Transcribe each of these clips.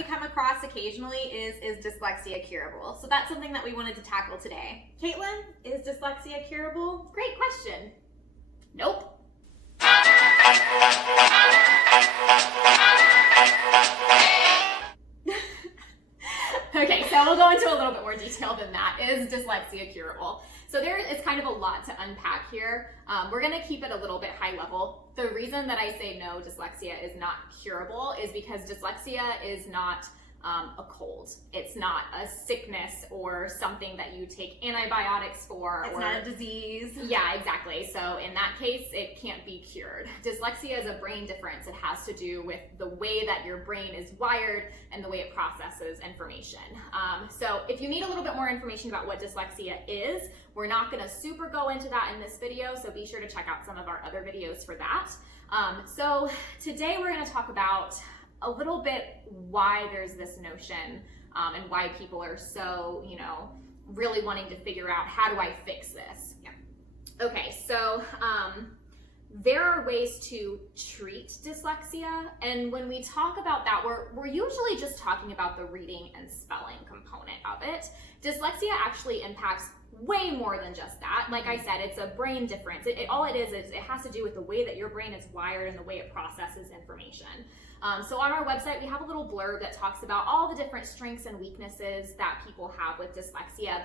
we come across occasionally is dyslexia curable? So that's something that we wanted to tackle today. Caitlin, is dyslexia curable? Great question. Nope. Okay, so we'll go into a little bit more detail than that. Is dyslexia curable? So there is kind of a lot to unpack here. We're gonna keep it a little bit high level. The reason that I say no, dyslexia is not curable is because dyslexia is not a cold. It's not a sickness or something that you take antibiotics for. It's not a disease. Yeah, exactly. So in that case, it can't be cured. Dyslexia is a brain difference. It has to do with the way that your brain is wired and the way it processes information. So if you need a little bit more information about what dyslexia is, we're not going to super go into that in this video, so be sure to check out some of our other videos for that. So today we're going to talk about a little bit why there's this notion and why people are so, really wanting to figure out, how do I fix this? Yeah. Okay, so there are ways to treat dyslexia, and when we talk about that, we're usually just talking about the reading and spelling component of it. Dyslexia actually impacts way more than just that. Like I said, it's a brain difference. All it is it has to do with the way that your brain is wired and the way it processes information. So on our website, we have a little blurb that talks about all the different strengths and weaknesses that people have with dyslexia.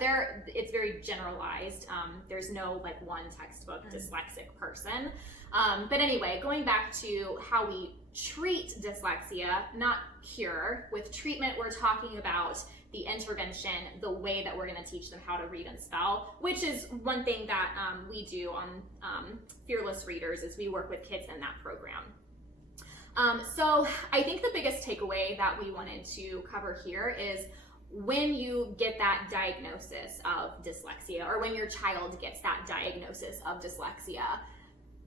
It's very generalized. There's no like one textbook dyslexic person. But anyway, going back to how we treat dyslexia, not cure. With treatment, we're talking about the intervention, the way that we're going to teach them how to read and spell, which is one thing that we do on Fearless Readers, is we work with kids in that program. So I think the biggest takeaway that we wanted to cover here is when you get that diagnosis of dyslexia, or when your child gets that diagnosis of dyslexia,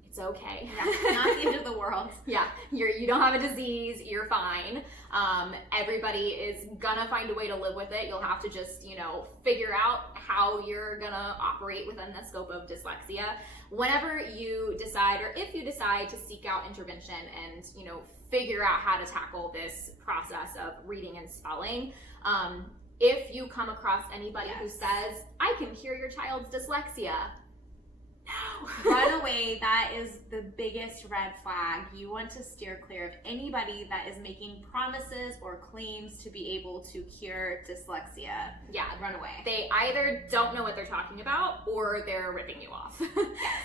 it's okay. Yeah, not the end of the world. Yeah, you don't have a disease, you're fine. Everybody is gonna find a way to live with it. You'll have to just, figure out how you're gonna operate within the scope of dyslexia. Whenever you decide, or if you decide to seek out intervention and, figure out how to tackle this process of reading and spelling, if you come across anybody who says, I can cure your child's dyslexia, no. Run away. That is the biggest red flag. You want to steer clear of anybody that is making promises or claims to be able to cure dyslexia. Yeah, run away. They either don't know what they're talking about or they're ripping you off.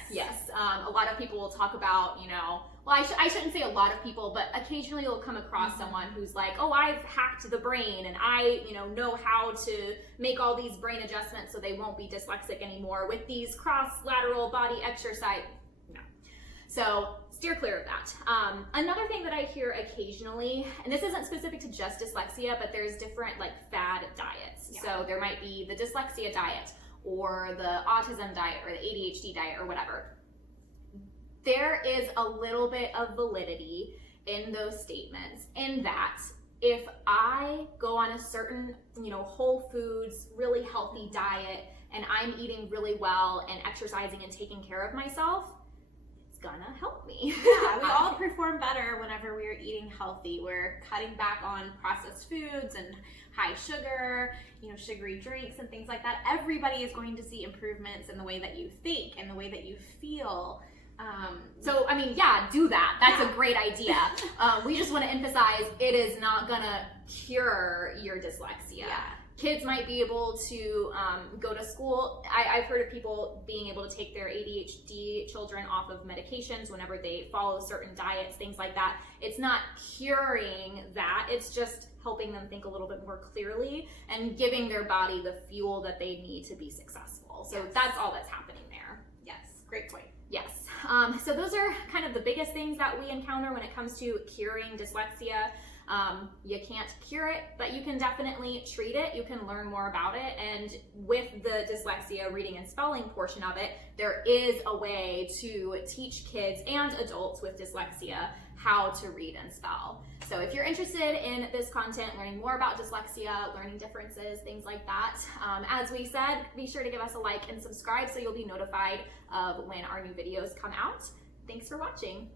Yes. A lot of people will talk about, well, I shouldn't say a lot of people, but occasionally you'll come across someone who's like, oh, I've hacked the brain and I, know how to make all these brain adjustments so they won't be dyslexic anymore with these cross-lateral body exercise. No. So steer clear of that. Another thing that I hear occasionally, and this isn't specific to just dyslexia, but there's different like fad diets. Yeah. So there might be the dyslexia diet or the autism diet or the ADHD diet or whatever. There is a little bit of validity in those statements, in that if I go on a certain, whole foods, really healthy diet, and I'm eating really well and exercising and taking care of myself, it's gonna help me. Yeah, we all perform better whenever we're eating healthy. We're cutting back on processed foods and high sugar, sugary drinks and things like that. Everybody is going to see improvements in the way that you think and the way that you feel. So, do that. That's a great idea. We just want to emphasize it is not gonna cure your dyslexia. Yeah. Kids might be able to go to school. I've heard of people being able to take their ADHD children off of medications whenever they follow certain diets, things like that. It's not curing that. It's just helping them think a little bit more clearly and giving their body the fuel that they need to be successful. So that's all that's happening there. Yes, great point. Yes. So those are kind of the biggest things that we encounter when it comes to curing dyslexia. You can't cure it, but you can definitely treat it. You can learn more about it. And with the dyslexia reading and spelling portion of it, there is a way to teach kids and adults with dyslexia how to read and spell. So if you're interested in this content, learning more about dyslexia, learning differences, things like that, as we said, be sure to give us a like and subscribe so you'll be notified of when our new videos come out. Thanks for watching.